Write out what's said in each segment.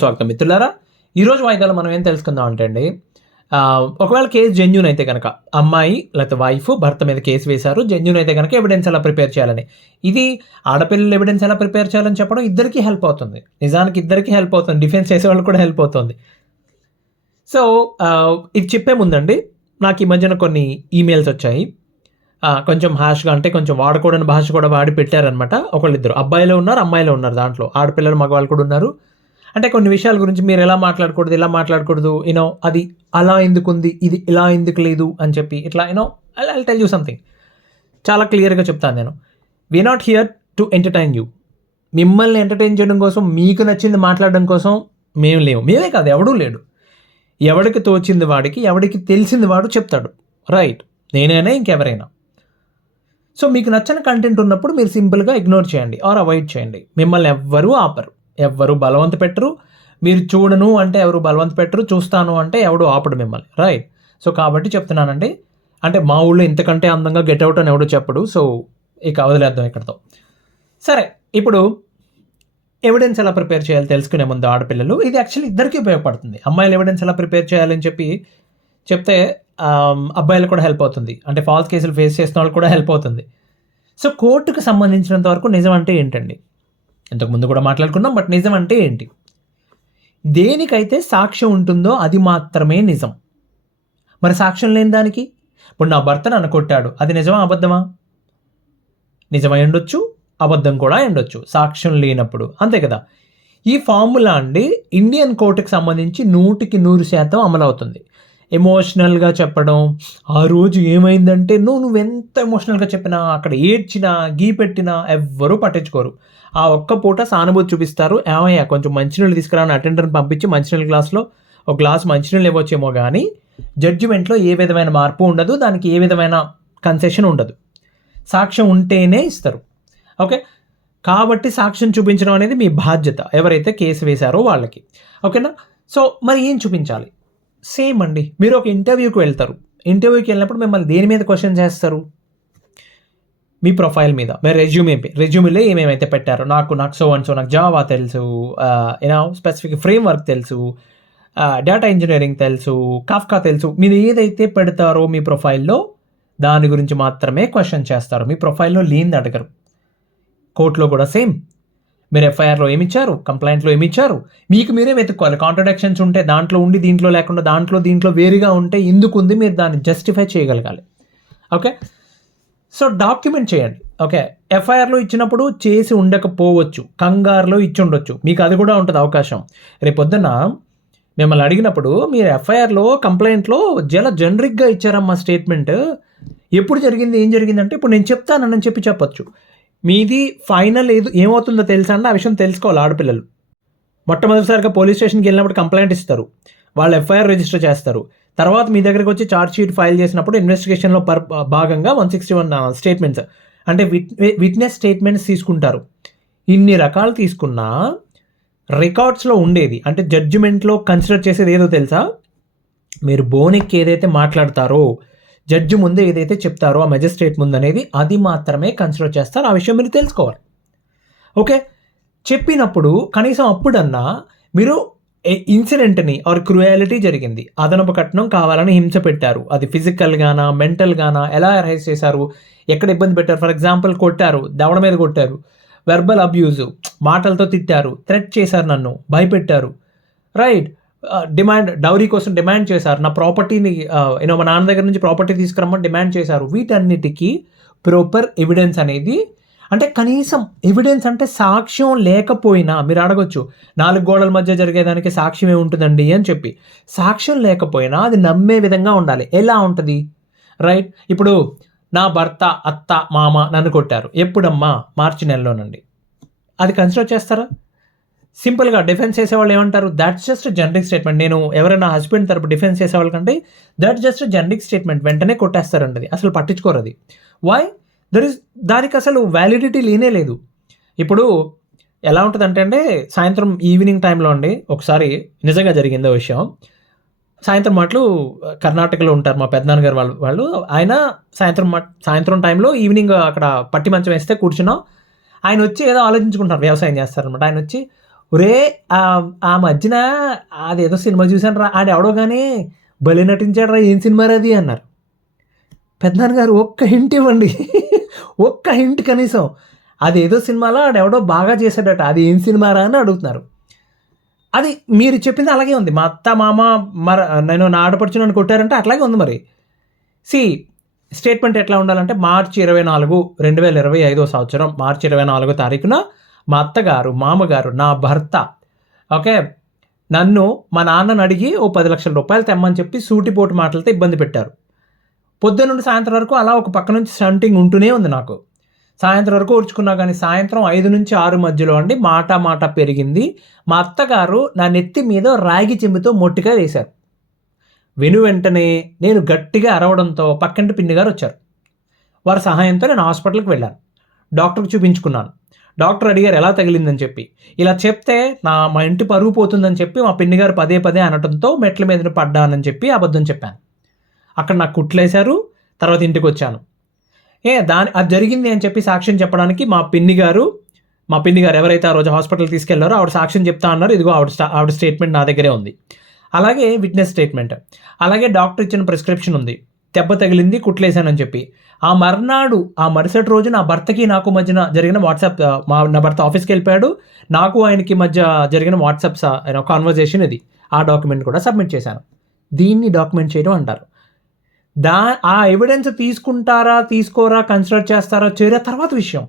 స్వాగతం. మిత్రులారా ఈరోజు వాయిదాలో మనం ఏం తెలుసుకుందాం అంటే అండి ఒకవేళ కేసు జెన్యున్ అయితే కనుక అమ్మాయి లేకపోతే వైఫ్ భర్త మీద కేసు వేశారు జెన్యున్ అయితే కనుక ఎవిడెన్స్ ఎలా ప్రిపేర్ చేయాలని. ఇది ఆడపిల్లలు ఎవిడెన్స్ ఎలా ప్రిపేర్ చేయాలని చెప్పడం ఇద్దరికి హెల్ప్ అవుతుంది. నిజానికి ఇద్దరికి హెల్ప్ అవుతుంది. డిఫెన్స్ చేసే వాళ్ళు కూడా హెల్ప్ అవుతుంది. సో ఇది చెప్పే ముందండి నాకు ఈ మధ్యన కొన్ని ఈమెయిల్స్ వచ్చాయి. కొంచెం హాష్గా అంటే కొంచెం వాడకూడని భాష కూడా వాడి పెట్టారనమాట ఒకళ్ళిద్దరు అబ్బాయిలో ఉన్నారు అమ్మాయిలో ఉన్నారు దాంట్లో. ఆడపిల్లలు మగవాళ్ళు కూడా ఉన్నారు. అంటే కొన్ని విషయాల గురించి మీరు ఎలా మాట్లాడకూడదు ఇలా మాట్లాడకూడదు యూనో అది అలా ఎందుకు ఉంది ఇది ఇలా ఎందుకు లేదు అని చెప్పి ఇట్లా you know I tell you something చాలా క్లియర్గా చెప్తాను నేను. We not here to entertain you మిమ్మల్ని ఎంటర్టైన్ చేయడం కోసం మీకు నచ్చింది మాట్లాడడం కోసం మేము లేవు. మేమే కాదు ఎవడూ లేడు. ఎవడికి తోచింది వాడికి ఎవడికి తెలిసింది వాడు చెప్తాడు. రైట్ నేనైనా ఇంకెవరైనా. సో మీకు నచ్చని కంటెంట్ ఉన్నప్పుడు మీరు సింపుల్గా ఇగ్నోర్ చేయండి ఆర్ అవాయిడ్ చేయండి. మిమ్మల్ని ఎవ్వరూ ఆపరు. ఎవ్వరు బలవంత పెట్టరు. మీరు చూడను అంటే ఎవరు బలవంత పెట్టరు. చూస్తాను అంటే ఎవడు ఆపడు మిమ్మల్ని. రైట్ సో కాబట్టి చెప్తున్నానండి. అంటే మా ఊళ్ళో ఇంతకంటే అందంగా గెట్ అవుట్ అని ఎవడు చెప్పడు. సో ఇక వదిలేద్దాం ఇక్కడతో. సరే ఇప్పుడు ఎవిడెన్స్ ఎలా ప్రిపేర్ చేయాలి తెలుసుకునే ముందు ఆడపిల్లలు. ఇది యాక్చువల్లీ ఇద్దరికీ ఉపయోగపడుతుంది. అమ్మాయిలు ఎవిడెన్స్ ఎలా ప్రిపేర్ చేయాలని చెప్పి చెప్తే అబ్బాయిలు కూడా హెల్ప్ అవుతుంది. అంటే ఫాల్స్ కేసులు ఫేస్ చేసిన వాళ్ళు కూడా హెల్ప్ అవుతుంది. సో కోర్టుకు సంబంధించినంత వరకు నిజం అంటే ఏంటండి? ఇంతకుముందు కూడా మాట్లాడుకున్నాం బట్ నిజం అంటే ఏంటి? దేనికైతే సాక్ష్యం ఉంటుందో అది మాత్రమే నిజం. మరి సాక్ష్యం లేని దానికి? ఇప్పుడు నా భర్త నన్ను కొట్టాడు అది నిజమా అబద్ధమా? నిజమై ఉండొచ్చు అబద్ధం కూడా ఉండొచ్చు సాక్ష్యం లేనప్పుడు. అంతే కదా? ఈ ఫార్ములా అండి ఇండియన్ కోర్టుకి సంబంధించి నూటికి నూరు శాతం అమలవుతుంది. ఎమోషనల్గా చెప్పడం ఆ రోజు ఏమైందంటే నువ్వు నువ్వెంత ఎమోషనల్గా చెప్పినా అక్కడ ఏడ్చినా గీ పెట్టినా ఎవ్వరూ పట్టించుకోరు. ఆ ఒక్క పూట సానుభూతి చూపిస్తారు. ఏమయ్యా కొంచెం మంచినీళ్ళు తీసుకురాని అటెండర్ని పంపించి మంచినీళ్ళ గ్లాస్లో ఒక గ్లాస్ మంచినీళ్ళు ఇవ్వచ్చేమో కానీ జడ్జిమెంట్లో ఏ విధమైన మార్పు ఉండదు. దానికి ఏ విధమైన కన్సెషన్ ఉండదు. సాక్ష్యం ఉంటేనే ఇస్తారు. ఓకే? కాబట్టి సాక్ష్యం చూపించడం అనేది మీ బాధ్యత. ఎవరైతే కేసు వేశారో వాళ్ళకి. ఓకేనా? సో మరి ఏం చూపించాలి? సేమ్ అండి. మీరు ఒక ఇంటర్వ్యూకి వెళ్తారు. ఇంటర్వ్యూకి వెళ్ళినప్పుడు మిమ్మల్ని దేని మీద క్వశ్చన్ చేస్తారు? మీ ప్రొఫైల్ మీద మీరు రెజ్యూమే రెజ్యూమేలో ఏమేమైతే పెట్టారో నాకు నాకు సో అండ్ సో నాకు జావా తెలుసు యూనో స్పెసిఫిక్ ఫ్రేమ్ వర్క్ తెలుసు డేటా ఇంజనీరింగ్ తెలుసు కాఫ్కా తెలుసు. మీరు ఏదైతే పెడతారో మీ ప్రొఫైల్లో దాని గురించి మాత్రమే క్వశ్చన్ చేస్తారు. మీ ప్రొఫైల్లో లేనిది అడగరు. కోర్టులో కూడా సేమ్. మీరు ఎఫ్ఐఆర్లో ఏమి ఇచ్చారు కంప్లైంట్లో ఏమి ఇచ్చారు మీకు మీరే వెతుక్కోవాలి. కాంట్రడక్షన్స్ ఉంటే దాంట్లో ఉండి దీంట్లో లేకుండా దాంట్లో దీంట్లో వేరుగా ఉంటే ఎందుకు ఉంది? మీరు దాన్ని జస్టిఫై చేయగలగాలి. ఓకే సో డాక్యుమెంట్ చేయండి. ఓకే ఎఫ్ఐఆర్లో ఇచ్చినప్పుడు చేసి ఉండకపోవచ్చు. కంగారులో ఇచ్చి ఉండొచ్చు మీకు అది కూడా ఉంటుంది అవకాశం. రేపొద్దున మిమ్మల్ని అడిగినప్పుడు మీరు ఎఫ్ఐఆర్లో కంప్లైంట్లో జల జనరిక్గా ఇచ్చారమ్మా స్టేట్మెంట్ ఎప్పుడు జరిగింది? ఏం జరిగిందంటే ఇప్పుడు నేను చెప్తానని చెప్పి చెప్పొచ్చు. మీది ఫైనల్ ఏదో ఏమవుతుందో తెలుసా అంటే ఆ విషయం తెలుసుకోవాలి ఆడపిల్లలు. మొట్టమొదటిసారిగా పోలీస్ స్టేషన్కి వెళ్ళినప్పుడు కంప్లైంట్ ఇస్తారు. వాళ్ళు ఎఫ్ఐఆర్ రిజిస్టర్ చేస్తారు. తర్వాత మీ దగ్గరికి వచ్చి ఛార్జ్ షీట్ ఫైల్ చేసినప్పుడు ఇన్వెస్టిగేషన్లో పర్ భాగంగా వన్ సిక్స్టీ వన్ స్టేట్మెంట్స్ అంటే విట్ విట్నెస్ స్టేట్మెంట్స్ తీసుకుంటారు. ఇన్ని రకాలు తీసుకున్నా రికార్డ్స్లో ఉండేది. అంటే జడ్జిమెంట్లో కన్సిడర్ చేసేది ఏదో తెలుసా? మీరు బోనెక్కి ఏదైతే మాట్లాడతారో జడ్జి ముందు ఏదైతే చెప్తారో ఆ మెజిస్ట్రేట్ ముందు అనేది అది మాత్రమే కన్సిడర్ చేస్తారు. ఆ విషయం మీరు తెలుసుకోవాలి. ఓకే? చెప్పినప్పుడు కనీసం అప్పుడన్నా మీరు ఇన్సిడెంట్ని ఆర్ క్రూయాలిటీ జరిగింది. అదనపు కట్నం కావాలని హింస పెట్టారు. అది ఫిజికల్ గానా మెంటల్ గానా ఎలా అరైజ్ చేశారు ఎక్కడ ఇబ్బంది పెట్టారు ఫర్ ఎగ్జాంపుల్ కొట్టారు దవడ మీద కొట్టారు వెర్బల్ అబ్యూజు మాటలతో తిట్టారు థ్రెట్ చేశారు నన్ను భయపెట్టారు. రైట్ డిమాండ్ డౌరీ కోసం డిమాండ్ చేశారు. నా ప్రాపర్టీని యూనో మా నాన్న దగ్గర నుంచి ప్రాపర్టీ తీసుకురమ్మని డిమాండ్ చేశారు. వీటన్నిటికీ ప్రాపర్ ఎవిడెన్స్ అనేది అంటే కనీసం ఎవిడెన్స్ అంటే సాక్ష్యం లేకపోయినా మీరు అడగొచ్చు నాలుగు గోడల మధ్య జరిగేదానికి సాక్ష్యం ఏముంటుందండి అని చెప్పి. సాక్ష్యం లేకపోయినా అది నమ్మే విధంగా ఉండాలి. ఎలా ఉంటుంది? రైట్ ఇప్పుడు నా భర్త అత్త మామ నన్ను కొట్టారు. ఎప్పుడమ్మా? మార్చి నెలలోనండి. అది కన్సిడర్ చేస్తారా? సింపుల్గా డిఫెన్స్ చేసేవాళ్ళు ఏమంటారు? దట్స్ జస్ట్ జనరిక్ స్టేట్మెంట్ నేను ఎవరైనా హస్బెండ్ తరపు డిఫెన్స్ చేసేవాళ్ళు కంటే దట్ జస్ట్ జనరిక్ స్టేట్మెంట్ వెంటనే కొట్టేస్తారండి అది అసలు పట్టించుకోరు అది. వై దర్ ఇస్ దానికి అసలు వ్యాలిడిటీ లేనే లేదు. ఇప్పుడు ఎలా ఉంటుందంటే అంటే సాయంత్రం ఈవినింగ్ టైంలో అండి ఒకసారి నిజంగా జరిగిందో విషయం. సాయంత్రం మాటలు కర్ణాటకలో ఉంటారు మా పెద్దనాన్నగారు వాళ్ళు వాళ్ళు. ఆయన సాయంత్రం మా సాయంత్రం టైంలో ఈవినింగ్ అక్కడ పట్టి మంచం వేస్తే కూర్చున్నాం. ఆయన వచ్చి ఏదో ఆలోచించుకుంటారు వ్యవసాయం చేస్తారనమాట ఆయన వచ్చి ఒరే ఆ మధ్యన అదేదో సినిమా చూశాను రా ఆడు ఎవడో కానీ భలే నటించాడు రా ఏం సినిమా అది అన్నారు. పెద్దనాన్న గారు ఒక్క హింట్ ఇవ్వండి. ఒక్క హింట్ కనీసం. అదేదో సినిమాలో ఆడెవడో బాగా చేశాడట అది ఏం సినిమారా అని అడుగుతున్నారు. అది మీరు చెప్పింది అలాగే ఉంది. మా అత్త మామ మర నేను నా ఆడపడుచు నన్ను కొట్టారంటే అట్లాగే ఉంది మరి. సి స్టేట్మెంట్ ఎట్లా ఉండాలంటే మార్చి ఇరవై నాలుగు రెండు వేల ఇరవై ఐదో సంవత్సరం మార్చి ఇరవై నాలుగో తారీఖున మా అత్తగారు మామగారు నా భర్త. ఓకే? నన్ను మా నాన్నను అడిగి ఓ పది లక్షల రూపాయలు తెమ్మని చెప్పి సూటిపోటు మాటలతో ఇబ్బంది పెట్టారు. పొద్దున్న నుండి సాయంత్రం వరకు అలా ఒక పక్క నుంచి స్టంటింగ్ ఉంటూనే ఉంది నాకు. సాయంత్రం వరకు ఊర్చుకున్నా కానీ సాయంత్రం ఐదు నుంచి ఆరు మధ్యలో అండి మాట మాట పెరిగింది. మా అత్తగారు నా నెత్తి మీద రాగి చెంబుతో మొట్టిగా వేశారు. వెను వెంటనే నేను గట్టిగా అరవడంతో పక్కంటి పిన్ని గారు వచ్చారు. వారి సహాయంతో నేను హాస్పిటల్కి వెళ్ళాను. డాక్టర్కి చూపించుకున్నాను. డాక్టర్ అడిగారు ఎలా తగిలిందని చెప్పి? ఇలా చెప్తే నా మా ఇంటి పరుగు పోతుందని చెప్పి మా పిన్ని గారు పదే పదే అనడంతో మెట్ల మీద పడ్డానని చెప్పి అబద్ధం చెప్పాను. అక్కడ నాకు కుట్లేశారు తర్వాత ఇంటికి వచ్చాను ఏ దాని అది జరిగింది అని చెప్పి సాక్ష్యం చెప్పడానికి మా పిన్ని గారు మా పిన్ని గారు ఎవరైతే ఆ రోజు హాస్పిటల్ తీసుకెళ్ళారో ఆవిడ సాక్ష్యం చెప్తా అన్నారు ఇదిగో ఆవిడ ఆవిడ స్టేట్మెంట్ నా దగ్గరే ఉంది. అలాగే విట్నెస్ స్టేట్మెంట్. అలాగే డాక్టర్ ఇచ్చిన ప్రిస్క్రిప్షన్ ఉంది. దెబ్బ తగిలింది కుట్లేశానని చెప్పి. ఆ మర్నాడు ఆ మరుసటి రోజు నా భర్తకి నాకు మధ్యన జరిగిన వాట్సాప్ మా నా భర్త ఆఫీస్కి వెళ్ళిపోయాడు. నాకు ఆయనకి మధ్య జరిగిన వాట్సాప్ కాన్వర్జేషన్ ఇది. ఆ డాక్యుమెంట్ కూడా సబ్మిట్ చేశాను. దీన్ని డాక్యుమెంట్ చేయడం అంటారు. దా ఆ ఎవిడెన్స్ తీసుకుంటారా తీసుకోరా కన్సిడర్ చేస్తారా చేయరా తర్వాత విషయం.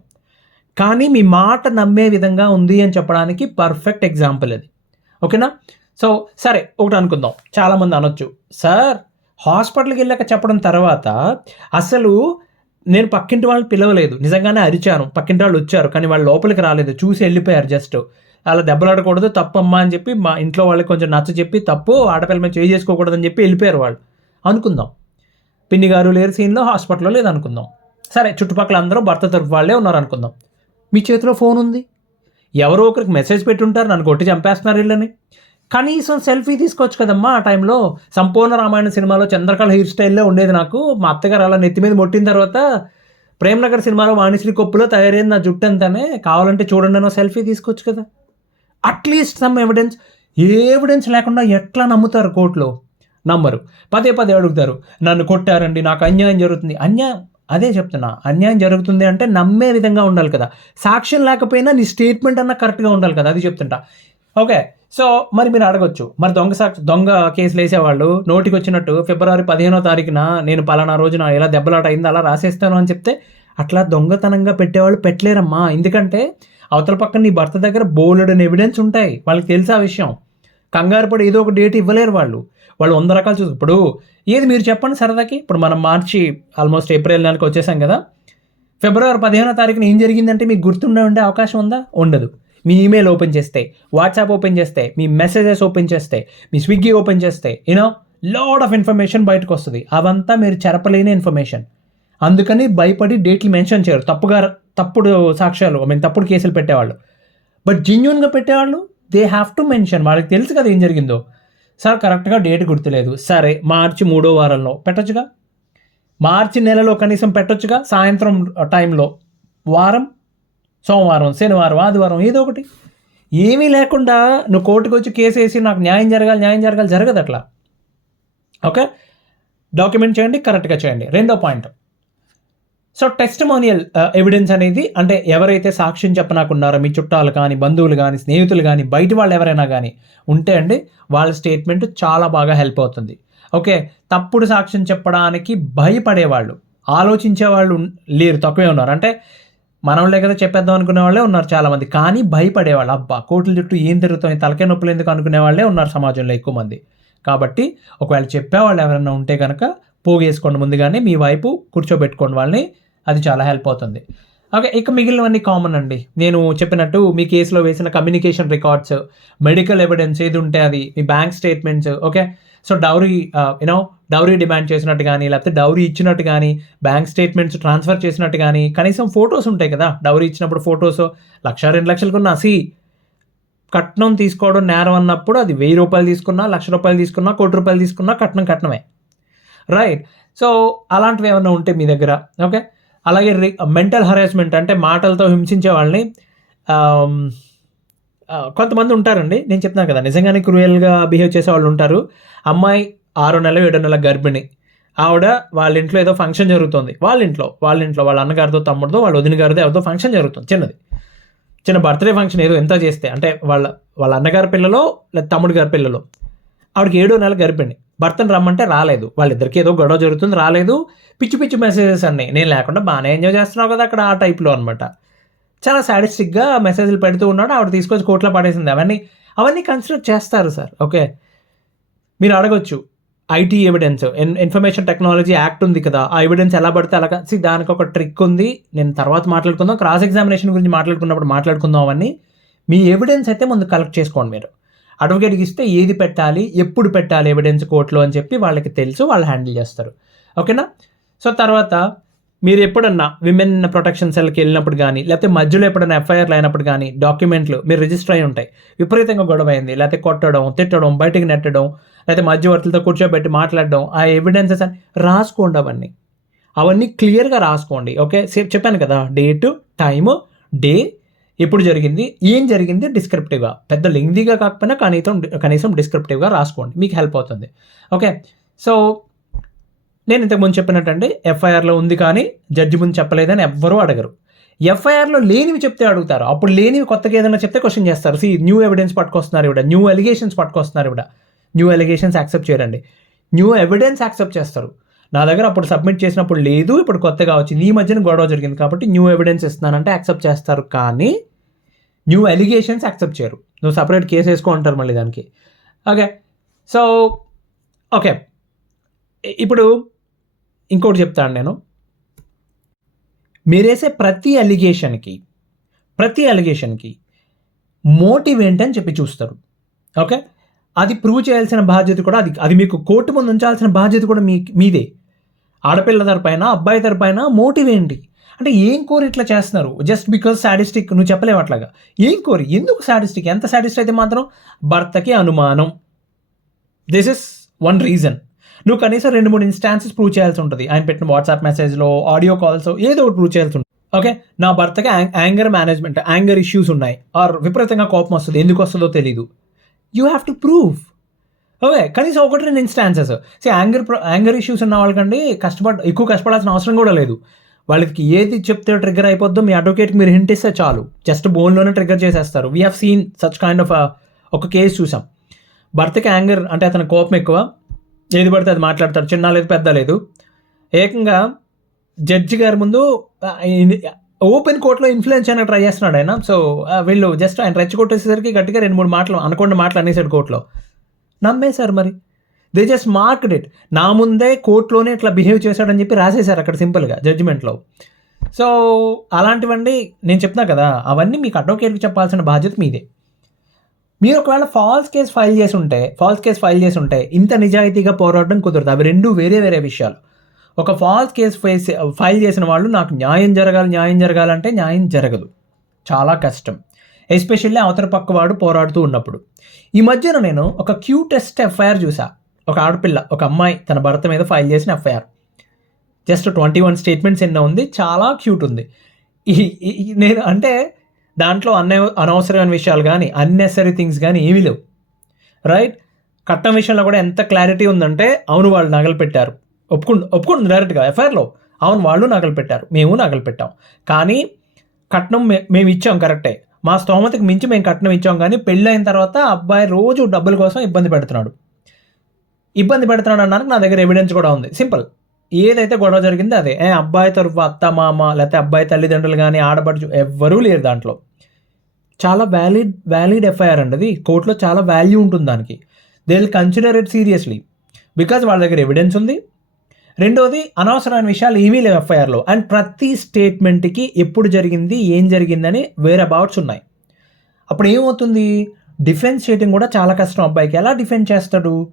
కానీ మీ మాట నమ్మే విధంగా ఉంది అని చెప్పడానికి పర్ఫెక్ట్ ఎగ్జాంపుల్ అది ఓకేనా? సో సరే ఒకటి అనుకుందాం. చాలామంది అనొచ్చు. సార్ హాస్పిటల్కి వెళ్ళాక చెప్పడం తర్వాత అసలు నేను పక్కింటి వాళ్ళని పిలవలేదు. నిజంగానే అరిచాను. పక్కింటి వాళ్ళు వచ్చారు కానీ వాళ్ళు లోపలికి రాలేదు. చూసి వెళ్ళిపోయారు జస్ట్. అలా దెబ్బలాడకూడదు తప్పమ్మా అని చెప్పి మా ఇంట్లో వాళ్ళకి కొంచెం నచ్చ చెప్పి తప్పు ఆడపిల్ల మీద చేయి అని చెప్పి వెళ్ళిపోయారు వాళ్ళు. అనుకుందాం. పిన్ని గారు లేరు సీన్లో హాస్పిటల్లో లేదనుకుందాం సరే చుట్టుపక్కల అందరూ భర్త తరఫు వాళ్ళే ఉన్నారు అనుకుందాం. మీ చేతిలో ఫోన్ ఉంది? ఎవరో ఒకరికి మెసేజ్ పెట్టుంటారు నన్ను కొట్టి చంపేస్తున్నారు వీళ్ళని. కనీసం సెల్ఫీ తీసుకోవచ్చు కదమ్మా ఆ టైంలో. సంపూర్ణ రామాయణ సినిమాలో చంద్రకళ హెయిర్ స్టైల్లో ఉండేది నాకు. మా అత్తగారు అలా నెత్తి మీద మొట్టిన తర్వాత ప్రేమ్నగర్ సినిమాలో వాణిశ్రీ కొప్పులో తయారైంది నా జుట్టు అంతానే. కావాలంటే చూడండి సెల్ఫీ తీసుకోవచ్చు కదా. అట్లీస్ట్ సమ్ ఎవిడెన్స్ ఏ ఎవిడెన్స్ లేకుండా ఎట్లా నమ్ముతారు కోర్టులో? నమ్మరు. పదే పదే అడుగుతారు. నన్ను కొట్టారండి నాకు అన్యాయం జరుగుతుంది. అన్యాయం అదే చెప్తున్నా. అన్యాయం జరుగుతుంది అంటే నమ్మే విధంగా ఉండాలి కదా. సాక్ష్యం లేకపోయినా నీ స్టేట్మెంట్ అన్న కరెక్ట్గా ఉండాలి కదా. అది చెప్తుంటా. ఓకే సో మరి మీరు అడగొచ్చు. మరి దొంగ సాక్షి దొంగ కేసులు వేసేవాళ్ళు నోటికి వచ్చినట్టు ఫిబ్రవరి పదిహేనో తారీఖున నేను పలానా రోజున ఎలా దెబ్బలాట అయింది అలా రాసేస్తాను అని చెప్తే అట్లా దొంగతనంగా పెట్టేవాళ్ళు పెట్టలేరమ్మా. ఎందుకంటే అవతల పక్కన నీ భర్త దగ్గర బోలెడన్ ఎవిడెన్స్ ఉంటాయి. వాళ్ళకి తెలుసా విషయం? కంగారు పడి ఏదో ఒక డేట్ ఇవ్వలేరు వాళ్ళు. వాళ్ళు వంద రకాలు చూసి ఇప్పుడు ఏది మీరు చెప్పండి సరదాకి. ఇప్పుడు మనం మార్చి ఆల్మోస్ట్ ఏప్రిల్ నెలకు వచ్చేసాం కదా. ఫిబ్రవరి పదిహేనో తారీఖున ఏం జరిగిందంటే మీకు గుర్తుండే ఉండే అవకాశం ఉందా? ఉండదు. మీ ఈమెయిల్ ఓపెన్ చేస్తే వాట్సాప్ ఓపెన్ చేస్తే మీ మెసేజెస్ ఓపెన్ చేస్తే మీ స్విగ్గీ ఓపెన్ చేస్తే you know lot of information బయటకు వస్తుంది అవంతా మీరు చెరపలేని ఇన్ఫర్మేషన్ అందుకని భయపడి డేట్లు మెన్షన్ చేయరు. తప్పుగా తప్పుడు సాక్ష్యాలు ఐ మీన్ తప్పుడు కేసులు పెట్టేవాళ్ళు. బట్ జెన్యున్గా పెట్టేవాళ్ళు దే హ్యావ్ టు మెన్షన్ వాళ్ళకి తెలుసు కదా ఏం జరిగిందో. సార్ కరెక్ట్గా డేట్ గుర్తులేదు. సరే మార్చి మూడో వారంలో పెట్టొచ్చుగా? మార్చి నెలలో కనీసం పెట్టొచ్చుగా? సాయంత్రం uh, టైంలో వారం? సోమవారం శనివారం ఆదివారం ఏదో ఒకటి. ఏమీ లేకుండా నువ్వు కోర్టుకు వచ్చి కేసు వేసి నాకు న్యాయం జరగాలి న్యాయం జరగాలి జరగదు అట్లా. ఓకే? డాక్యుమెంట్ చేయండి కరెక్ట్గా చేయండి. రెండో పాయింట్. సో టెస్టిమోనియల్ ఎవిడెన్స్ అనేది అంటే ఎవరైతే సాక్ష్యం చెప్పనాకున్నారో మీ చుట్టాలు కానీ బంధువులు కానీ స్నేహితులు కానీ బయట వాళ్ళు ఎవరైనా కానీ ఉంటే అండి వాళ్ళ స్టేట్మెంట్ చాలా బాగా హెల్ప్ అవుతుంది. ఓకే? తప్పుడు సాక్ష్యం చెప్పడానికి భయపడేవాళ్ళు ఆలోచించే వాళ్ళు లేరు తక్కువే ఉన్నారు. అంటే మనం లేకపోతే చెప్పేద్దాం అనుకునే వాళ్ళే ఉన్నారు చాలామంది. కానీ భయపడేవాళ్ళు అబ్బా కోట్ల చుట్టూ ఏం తిరుగుతాయి తలకే నొప్పులు ఎందుకు అనుకునే వాళ్ళే ఉన్నారు సమాజంలో ఎక్కువ మంది. కాబట్టి ఒకవేళ చెప్పేవాళ్ళు ఎవరైనా ఉంటే కనుక పోగేసుకోండి ముందుగానే మీ వైపు కూర్చోబెట్టుకోండి వాళ్ళని అది చాలా హెల్ప్ అవుతుంది. ఓకే ఇక మిగిలినవన్నీ కామన్ అండి. నేను చెప్పినట్టు మీ కేసులో వేసిన కమ్యూనికేషన్ రికార్డ్స్ మెడికల్ ఎవిడెన్స్ ఏది ఉంటే అది మీ bank statements okay? So dowry you know dowry demand చేసినట్టు కానీ లేకపోతే డౌరీ ఇచ్చినట్టు కానీ బ్యాంక్ స్టేట్మెంట్స్ ట్రాన్స్ఫర్ చేసినట్టు కానీ కనీసం ఫొటోస్ ఉంటాయి కదా. డౌరీ ఇచ్చినప్పుడు ఫొటోస్ లక్ష రెండు లక్షలకు ఉన్న సి కట్నం తీసుకోవడం నేరం అన్నప్పుడు అది వెయ్యి రూపాయలు తీసుకున్నా లక్ష రూపాయలు తీసుకున్నా కోటి రూపాయలు తీసుకున్నా కట్నం కట్నమే. రైట్ సో అలాంటివి ఏమైనా ఉంటే మీ దగ్గర? ఓకే అలాగే మెంటల్ హరాస్మెంట్ అంటే మాటలతో హింసించే వాళ్ళని um, కొంతమంది ఉంటారండి. నేను చెప్తున్నాను కదా నిజంగానే క్రూయల్గా బిహేవ్ చేసే వాళ్ళు ఉంటారు. అమ్మాయి ఆరో నెలలు ఏడో నెలల గర్భిణి. ఆవిడ వాళ్ళ ఇంట్లో ఏదో ఫంక్షన్ జరుగుతుంది. వాళ్ళ ఇంట్లో వాళ్ళ ఇంట్లో వాళ్ళ అన్నగారితో తమ్ముడితో వాళ్ళ వదిన గారితో ఎవరితో ఫంక్షన్ జరుగుతుంది చిన్నది. చిన్న బర్త్డే ఫంక్షన్ ఏదో ఎంత చేస్తే అంటే వాళ్ళ వాళ్ళ అన్నగారి పిల్లలో లేదా తమ్ముడు గారి పిల్లలో. ఆవిడకి ఏడో నెల గర్భిణి. భర్తను రమ్మంటే రాలేదు. వాళ్ళిద్దరికి ఏదో గొడవ జరుగుతుంది రాలేదు. పిచ్చి పిచ్చి మెసేజెస్ అన్నీ. నేను లేకుండా బాగానే ఎంజాయ్ చేస్తున్నావు కదా అక్కడ ఆ టైప్లో అనమాట చాలా సాటిస్టిక్గా మెసేజ్లు పెడుతూ ఉన్నాడు. ఆవిడ తీసుకొచ్చి కోట్లో పడేసింది. అవన్నీ అవన్నీ కన్సిడర్ చేస్తారు సార్. ఓకే? మీరు అడగొచ్చు. IT evidence information technology act ఉంది కదా. ఆ ఎవిడెన్స్ ఎలా పడితే అలా సి దానికి ఒక ట్రిక్ ఉంది. నేను తర్వాత మాట్లాడుకుందాం. క్రాస్ ఎగ్జామినేషన్ గురించి మాట్లాడుకున్నప్పుడు మాట్లాడుకుందాం అవన్నీ. మీ ఎవిడెన్స్ అయితే ముందు కలెక్ట్ చేసుకోండి మీరు. అడ్వకేట్కి ఇస్తే ఏది పెట్టాలి ఎప్పుడు పెట్టాలి ఎవిడెన్స్ కోర్టులో అని చెప్పి వాళ్ళకి తెలుసు వాళ్ళు హ్యాండిల్ చేస్తారు. ఓకేనా? సో తర్వాత మీరు ఎప్పుడన్నా విమెన్ ప్రొటెక్షన్ సెల్కి వెళ్ళినప్పుడు కానీ లేకపోతే మధ్యలో ఎప్పుడైనా ఎఫ్ఐఆర్లు అయినప్పుడు కానీ డాక్యుమెంట్లు మీరు రిజిస్టర్ అయి ఉంటాయి. విపరీతంగా గొడవ అయింది లేకపోతే కొట్టడం తిట్టడం బయటికి నెట్టడం లేకపోతే మధ్యవర్తులతో కూర్చోబెట్టి మాట్లాడడం ఆ ఎవిడెన్సెస్ అని రాసుకోండి అవన్నీ. అవన్నీ క్లియర్గా రాసుకోండి ఓకే? సేపు చెప్పాను కదా డేటు టైము డే ఎప్పుడు జరిగింది ఏం జరిగింది డిస్క్రిప్టివ్గా పెద్ద లెంగ్దీగా కాకపోయినా కనీసం కనీసం డిస్క్రిప్టివ్గా రాసుకోండి. మీకు హెల్ప్ అవుతుంది. ఓకే? సో నేను ఇంతకుముందు చెప్పినట్టండి ఎఫ్ఐఆర్లో ఉంది కానీ జడ్జి ముందు చెప్పలేదని ఎవ్వరూ అడగరు. ఎఫ్ఐఆర్లో లేనివి చెప్తే అడుగుతారు. అప్పుడు లేనివి కొత్తగా ఏదైనా చెప్తే క్వశ్చన్ చేస్తారు. సి న్యూ ఎవిడెన్స్ పట్టుకొస్తున్నారు ఇవిడ. న్యూ ఎలిగేషన్స్ పట్టుకొస్తున్నారు ఇవిడ. న్యూ ఎలిగేషన్స్ యాక్సెప్ట్ చేయరండి. న్యూ ఎవిడెన్స్ యాక్సెప్ట్ చేస్తారు. నా దగ్గర అప్పుడు సబ్మిట్ చేసినప్పుడు లేదు ఇప్పుడు కొత్తగా వచ్చింది. ఈ మధ్యన గొడవ జరిగింది కాబట్టి న్యూ ఎవిడెన్స్ ఇస్తున్నానంటే యాక్సెప్ట్ చేస్తారు కానీ న్యూ ఎలిగేషన్స్ యాక్సెప్ట్ చేయరు. నువ్వు సపరేట్ కేసు వేసుకో అంటారు మళ్ళీ దానికి. ఓకే సో ఓకే ఇప్పుడు ఇంకోటి చెప్తాను నేను. మీరేసే ప్రతి అలిగేషన్కి ప్రతి అలిగేషన్కి మోటివ్ ఏంటని చెప్పి చూస్తారు. ఓకే? అది ప్రూవ్ చేయాల్సిన బాధ్యత కూడా అది అది మీకు కోర్టు ముందు ఉంచాల్సిన బాధ్యత కూడా మీ మీదే. ఆడపిల్ల తరపైన అబ్బాయి తరపైన మోటివ్ ఏంటి? అంటే ఏం కోరి ఇట్లా చేస్తున్నారు? జస్ట్ బికాజ్ సాడిస్టిక్ నువ్వు చెప్పలేవు అట్లాగా. ఏం కోరి? ఎందుకు సాడిస్టిక్? ఎంత సాడిస్ట్ అయితే మాత్రం భర్తకి అనుమానం. దిస్ ఇస్ వన్ రీజన్ నువ్వు కనీసం రెండు మూడు ఇన్స్టాన్సెస్ ప్రూవ్ చేయాల్సి ఉంటుంది. ఆయన పెట్టిన వాట్సాప్ మెసేజ్లో ఆడియో కాల్స్ ఏదో ఒకటి ప్రూవ్ చేయాల్సి ఉంటుంది. ఓకే నా భర్తకి యాంగర్ మేనేజ్మెంట్ యాంగర్ ఇష్యూస్ ఉన్నాయి. ఆర్ విపరీతంగా కోపం వస్తుంది. ఎందుకు వస్తుందో తెలీదు. You have to prove okay కనీసం ఒకటి రెండు instances so anger anger issues ఉన్న వాళ్ళకండి కష్టపడ ఎక్కువ కష్టపడాల్సిన అవసరం కూడా లేదు. వాళ్ళకి ఏది చెప్తే ట్రిగ్గర్ అయిపోద్దో మీ అడ్వకేట్కి మీరు హింట్ ఇస్తే చాలు. జస్ట్ బోన్లోనే ట్రిగ్గర్ చేసేస్తారు. We have seen such kind of ఒక కేసు చూసాం. భర్తకి యాంగర్ అంటే అతని కోపం ఎక్కువ. ఏది పడితే అది మాట్లాడతాడు చిన్న లేదు పెద్ద లేదు. ఏకంగా జడ్జి గారి ముందు ఓపెన్ కోర్టులో ఇన్ఫ్లుయెన్స్ చేయడానికి ట్రై చేస్తున్నాడు ఆయన. సో వీళ్ళు జస్ట్ ఆయన రెచ్చగొట్టేసేసరికి గట్టిగా రెండు మూడు మాటలు అనుకోండి మాటలు అనేసాడు కోర్టులో. నమ్మేశారు మరి. దే జస్ట్ మార్క్డ్ ఇట్ నా ముందే కోర్టులోనే ఇట్లా బిహేవ్ చేశాడని చెప్పి రాసేశారు అక్కడ సింపుల్గా జడ్జిమెంట్లో సో అలాంటివండి నేను చెప్తున్నా కదా అవన్నీ మీకు అడ్వకేట్కి చెప్పాల్సిన బాధ్యత మీదే. మీరు ఒకవేళ ఫాల్స్ కేసు ఫైల్ చేసి ఉంటే ఫాల్స్ కేసు ఫైల్ చేసి ఉంటే ఇంత నిజాయితీగా పోరాడడం కుదరదు. అవి రెండు వేరే వేరే విషయాలు. ఒక ఫాల్స్ కేసు ఫేస్ ఫైల్ చేసిన వాళ్ళు నాకు న్యాయం జరగాలి న్యాయం జరగాలంటే న్యాయం జరగదు. చాలా కష్టం. ఎస్పెషల్లీ అవతల పక్క వాడు పోరాడుతూ ఉన్నప్పుడు. ఈ మధ్యన నేను ఒక క్యూటెస్ట్ ఎఫ్ఐఆర్ చూసా. ఒక ఆడపిల్ల ఒక అమ్మాయి తన భర్త మీద ఫైల్ చేసిన FIR just twenty one statements ఎన్నో ఉంది. చాలా క్యూట్ ఉంది. ఈ- నేను అంటే దాంట్లో అన్న అనవసరమైన విషయాలు కానీ అన్నెసరీ థింగ్స్ కానీ ఏమీ లేవు. రైట్ కట్నం విషయంలో కూడా ఎంత క్లారిటీ ఉందంటే అవును వాళ్ళు నగలు పెట్టారు. ఒప్పుకుంటు ఒప్పుకుంటుంది డైరెక్ట్గా ఎఫ్ఐఆర్లో అవును వాళ్ళు నగలు పెట్టారు. మేము నగలు పెట్టాం. కానీ కట్నం మే- మేము ఇచ్చాం కరెక్టే మా స్తోమతకి మించి మేము కట్నం ఇచ్చాం కానీ పెళ్ళైన తర్వాత అబ్బాయి రోజు డబ్బుల కోసం ఇబ్బంది పెడుతున్నాడు. ఇబ్బంది పెడుతున్నాడు అన్నానికి నా దగ్గర ఎవిడెన్స్ కూడా ఉంది. సింపుల్ ఏదైతే గొడవ జరిగిందో అదే. ఏ అబ్బాయి తరఫు అత్త మామ లేకపోతే అబ్బాయి తల్లిదండ్రులు కానీ ఆడబడుచు ఎవ్వరూ లేరు దాంట్లో. చాలా వ్యాలిడ్ వ్యాలిడ్ ఎఫ్ఐఆర్ అండి అది. కోర్టులో చాలా వాల్యూ ఉంటుంది దానికి. They will consider it seriously because వాళ్ళ దగ్గర ఎవిడెన్స్ ఉంది. రెండోది అనవసరమైన విషయాలు ఏమీ లేవు ఎఫ్ఐఆర్లో అండ్ ప్రతి స్టేట్మెంట్కి ఎప్పుడు జరిగింది ఏం జరిగిందని వేరే అబౌట్స్ ఉన్నాయి. అప్పుడు ఏమవుతుంది? డిఫెన్స్ చేయడం కూడా చాలా కష్టం అబ్బాయికి. ఎలా డిఫెండ్ చేస్తాడు?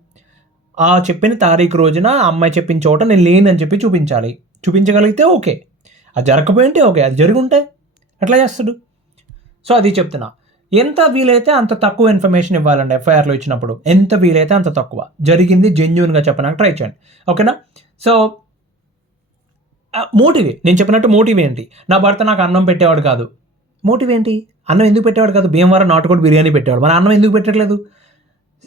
ఆ చెప్పిన తారీఖు రోజున ఆ అమ్మాయి చెప్పిన చోట నేను లేనని చెప్పి చూపించాలి. చూపించగలిగితే ఓకే. అది జరగకపోయింటే ఓకే. అది జరుగుంటే ఎట్లా చేస్తాడు? సో అది చెప్తున్నా. ఎంత వీలైతే అంత తక్కువ ఇన్ఫర్మేషన్ ఇవ్వాలండి ఎఫ్ఐఆర్లో ఇచ్చినప్పుడు. ఎంత వీలైతే అంత తక్కువ. జరిగింది జెన్యున్గా చెప్పడానికి ట్రై చేయండి. ఓకేనా? So motive. నేను చెప్పినట్టు మోటివ్ ఏంటి నా భర్త నాకు అన్నం పెట్టేవాడు కాదు. మోటివ్ ఏంటి? అన్నం ఎందుకు పెట్టేవాడు కాదు? భీమవరం నాటుకోటి బిర్యానీ పెట్టేవాడు. మన అన్నం ఎందుకు పెట్టట్లేదు?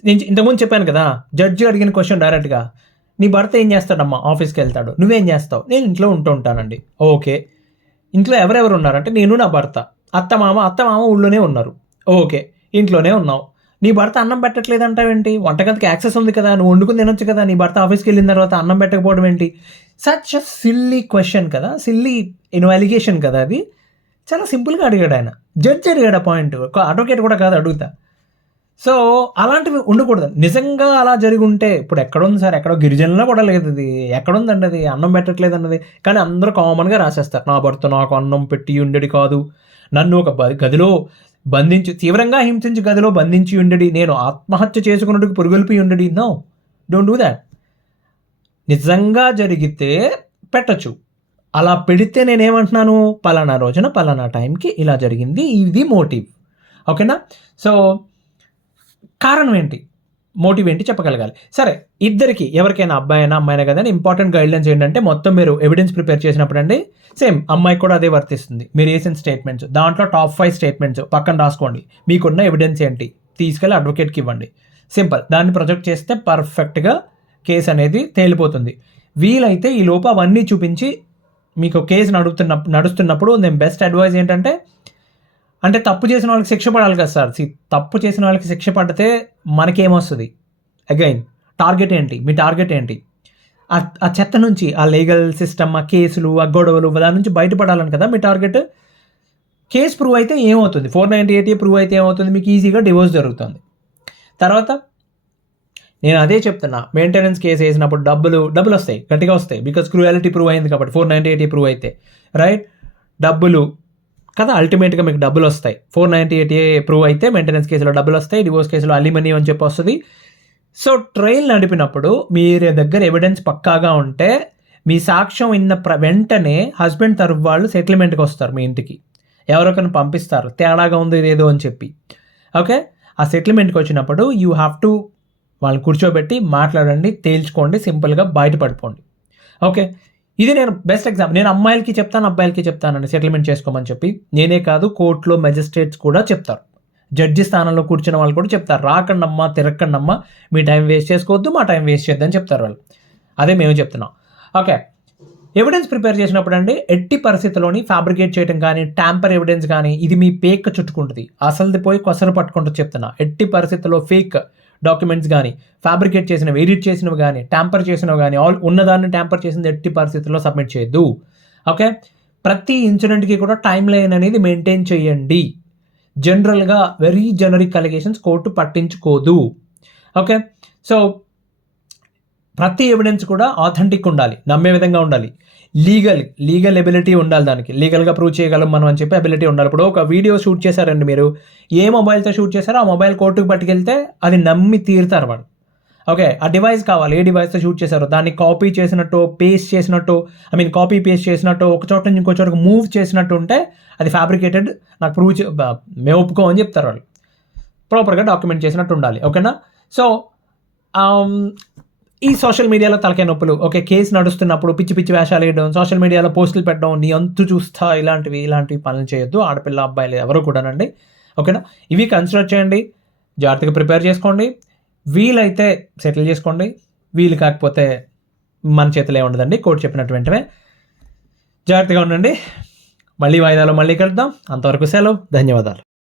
నేను ఇంతకుముందు చెప్పాను కదా జడ్జి అడిగిన క్వశ్చన్ డైరెక్ట్గా నీ భర్త ఏం చేస్తాడమ్మా? ఆఫీస్కి వెళ్తాడు. నువ్వేం చేస్తావు? నేను ఇంట్లో ఉంటూ ఉంటానండి. ఓకే. ఇంట్లో ఎవరెవరు ఉన్నారంటే నేను నా భర్త. అత్త మామ అత్త మామ ఊళ్ళోనే ఉన్నారు. ఓకే. ఇంట్లోనే ఉన్నావు. నీ భర్త అన్నం పెట్టట్లేదు అంటావేంటి వంటగదికి యాక్సెస్ ఉంది కదా నువ్వు వండుకుని తినొచ్చు కదా నీ భర్త ఆఫీస్కి వెళ్ళిన తర్వాత అన్నం పెట్టకపోవడం ఏంటి? సచ్ అ సిల్లీ క్వశ్చన్ కదా సిల్లీ ఇన్వాలిగేషన్ కదా అది. చాలా సింపుల్గా అడిగాడు ఆయన. జడ్జ్ అడిగాడు ఆ పాయింట్ ఒక అడ్వకేట్ కూడా కాదు అడుగుతా. సో అలాంటివి ఉండకూడదు. నిజంగా అలా జరిగి ఉంటే ఇప్పుడు ఎక్కడుంది సార్? ఎక్కడో గిరిజనులో కూడా లేదు అది ఎక్కడుందండి అది? అన్నం పెట్టట్లేదు అన్నది కానీ అందరూ కామన్గా రాసేస్తారు. నా భర్త నాకు అన్నం పెట్టి ఉండేది కాదు. నన్ను ఒక బ- గదిలో బంధించి తీవ్రంగా హింసించి గదిలో బంధించి ఉండడి నేను ఆత్మహత్య చేసుకున్నట్టుకు పురుగొల్పి ఉండడి నో. Don't do that. నిజంగా జరిగితే పెట్టచ్చు. అలా పెడితే నేనేమంటున్నాను? పలానా రోజున పలానా టైంకి ఇలా జరిగింది. ఇది మోటివ్. ఓకేనా? సో కారణం ఏంటి మోటివ్ ఏంటి చెప్పగలగాలి. సరే ఇద్దరికి ఎవరికైనా అబ్బాయి అయినా అమ్మాయినా కదా ఇంపార్టెంట్ గైడ్లైన్స్ ఏంటంటే మొత్తం మీరు ఎవిడెన్స్ ప్రిపేర్ చేసినప్పుడు అండి సేమ్ అమ్మాయికి కూడా అదే వర్తిస్తుంది. మీరు వేసిన స్టేట్మెంట్స్ దాంట్లో టాప్ ఫైవ్ స్టేట్మెంట్స్ పక్కన రాసుకోండి. మీకున్న ఎవిడెన్స్ ఏంటి? తీసుకెళ్ళి అడ్వకేట్కి ఇవ్వండి. సింపుల్. దాన్ని ప్రొజెక్ట్ చేస్తే పర్ఫెక్ట్గా కేసు అనేది తేలిపోతుంది. వీలైతే ఈ లోపు అవన్నీ చూపించి మీకు కేసు నడుస్తున్న నడుస్తున్నప్పుడు నేను బెస్ట్ అడ్వైజ్ ఏంటంటే అంటే తప్పు చేసిన వాళ్ళకి శిక్ష పడాలి కదా సార్. తప్పు చేసిన వాళ్ళకి శిక్ష పడితే మనకేమొస్తుంది? అగైన్ టార్గెట్ ఏంటి? మీ టార్గెట్ ఏంటి? ఆ- చెత్త నుంచి ఆ లీగల్ సిస్టమ్ ఆ కేసులు ఆ గొడవలు దాని నుంచి బయటపడాలని కదా మీ టార్గెట్ కేసు ప్రూవ్ అయితే ఏమవుతుంది? ఫోర్ నైంటీ ఎయిట్ ప్రూవ్ అయితే ఏమవుతుంది? మీకు ఈజీగా డివోర్స్ జరుగుతుంది. తర్వాత నేను అదే చెప్తున్నా మెయింటెనెన్స్ కేసు వేసినప్పుడు డబ్బులు డబ్బులు వస్తాయి గట్టిగా వస్తాయి. బికాస్ క్రూయాలిటీ ప్రూవ్ అయింది కాబట్టి ఫోర్ నైంటీ ఎయిటీ ప్రూవ్ అయితే రైట్ డబ్బులు కదా అల్టిమేట్గా మీకు డబ్బులు వస్తాయి. ఫోర్ నైంటీ ఎయిటీ ప్రూవ్ అయితే మెయింటెనెన్స్ కేసులో డబ్బులు వస్తాయి డివోర్స్ కేసులో అలిమనీ అని చెప్పి వస్తుంది. సో ట్రయల్ నడిపినప్పుడు మీరు దగ్గర ఎవిడెన్స్ పక్కాగా ఉంటే మీ సాక్ష్యం విన్న ప్ర వెంటనే హస్బెండ్ తరఫు వాళ్ళు సెటిల్మెంట్కి వస్తారు మీ ఇంటికి. ఎవరొకరిని పంపిస్తారు తేడాగా ఉంది ఏదో అని చెప్పి. ఓకే ఆ సెటిల్మెంట్కి వచ్చినప్పుడు యూ హ్యావ్ టు వాళ్ళని కూర్చోబెట్టి మాట్లాడండి తేల్చుకోండి సింపుల్గా బయటపడిపోండి. ఓకే ఇది నేను బెస్ట్ ఎగ్జాంపుల్ నేను అమ్మాయిలకి చెప్తాను అబ్బాయిలకి చెప్తానండి సెటిల్మెంట్ చేసుకోమని చెప్పి. నేనే కాదు కోర్టులో మెజిస్ట్రేట్స్ కూడా చెప్తారు. జడ్జి స్థానంలో కూర్చున్న వాళ్ళు కూడా చెప్తారు. రాకండమ్మా తిరక్కండమ్మా మీ టైం వేస్ట్ చేసుకోవద్దు మా టైం వేస్ట్ చేద్దని చెప్తారు వాళ్ళు. అదే మేము చెప్తున్నాం. ఓకే ఎవిడెన్స్ ప్రిపేర్ చేసినప్పుడు అండి ఎట్టి పరిస్థితుల్లోని ఫ్యాబ్రికేట్ చేయడం కానీ ట్యాంపర్ ఎవిడెన్స్ కానీ ఇది మీ పేక్ చుట్టుకుంటుంది. అసలుది పోయి కొసరు పట్టుకుంటూ చెప్తున్నా. ఎట్టి పరిస్థితుల్లో ఫేక్ డాక్యుమెంట్స్ కానీ ఫ్యాబ్రికేట్ చేసినవి ఎడిట్ చేసినవి కానీ ట్యాంపర్ చేసినవి కానీ ఆల్ ఉన్నదాన్ని ట్యాంపర్ చేసింది ఎట్టి పరిస్థితుల్లో సబ్మిట్ చేయొద్దు. ఓకే ప్రతి ఇన్సిడెంట్కి కూడా టైం లైన్ అనేది మెయింటైన్ చేయండి. జనరల్గా వెరీ జనరిక్ అలిగేషన్స్ కోర్టు పట్టించుకోదు. ఓకే సో ప్రతి ఎవిడెన్స్ కూడా ఆథెంటిక్ ఉండాలి నమ్మే విధంగా ఉండాలి. లీగల్ లీగల్ ఎబిలిటీ ఉండాలి దానికి. లీగల్గా ప్రూవ్ చేయగలం మనం అని చెప్పి అబిలిటీ ఉండాలి. ఇప్పుడు ఒక వీడియో షూట్ చేశారండి మీరు. ఏ మొబైల్తో షూట్ చేశారో ఆ మొబైల్ కోర్టుకు పట్టుకెళ్తే అది నమ్మి తీరుతారు వాడు. ఓకే ఆ డివైస్ కావాలి. ఏ డివైస్తో షూట్ చేశారో? దాన్ని కాపీ చేసినట్టు పేస్ట్ చేసినట్టు ఐ మీన్ కాపీ పేస్ట్ చేసినట్టు ఒక చోట నుంచి ఇంకో చోటకు మూవ్ చేసినట్టు ఉంటే అది ఫ్యాబ్రికేటెడ్ నాకు ప్రూవ్ మేము ఒప్పుకో అని ఒప్పుకోమని చెప్తారు వాళ్ళు. ప్రాపర్గా డాక్యుమెంట్ చేసినట్టు ఉండాలి. ఓకేనా సో um, ఈ సోషల్ మీడియాలో తలకాయ నొప్పులు. ఓకే కేసు నడుస్తున్నప్పుడు పిచ్చి పిచ్చి వేషాలు వేయడం సోషల్ మీడియాలో పోస్టులు పెట్టడం నీ అంతు చూస్తా ఇలాంటివి ఇలాంటివి పనులు చేయొద్దు. ఆడపిల్ల అబ్బాయిలు ఎవరు కూడానండి. ఓకేనా? ఇవి కన్సిడర్ చేయండి. జాగ్రత్తగా ప్రిపేర్ చేసుకోండి. వీలైతే సెటిల్ చేసుకోండి. వీలు కాకపోతే మన చేతిలో ఉండదండి. కోర్టు చెప్పినట్టు వెంటనే జాగ్రత్తగా ఉండండి. మళ్ళీ వాయిదాలో మళ్ళీ కలుద్దాం. అంతవరకు సెలవు. ధన్యవాదాలు.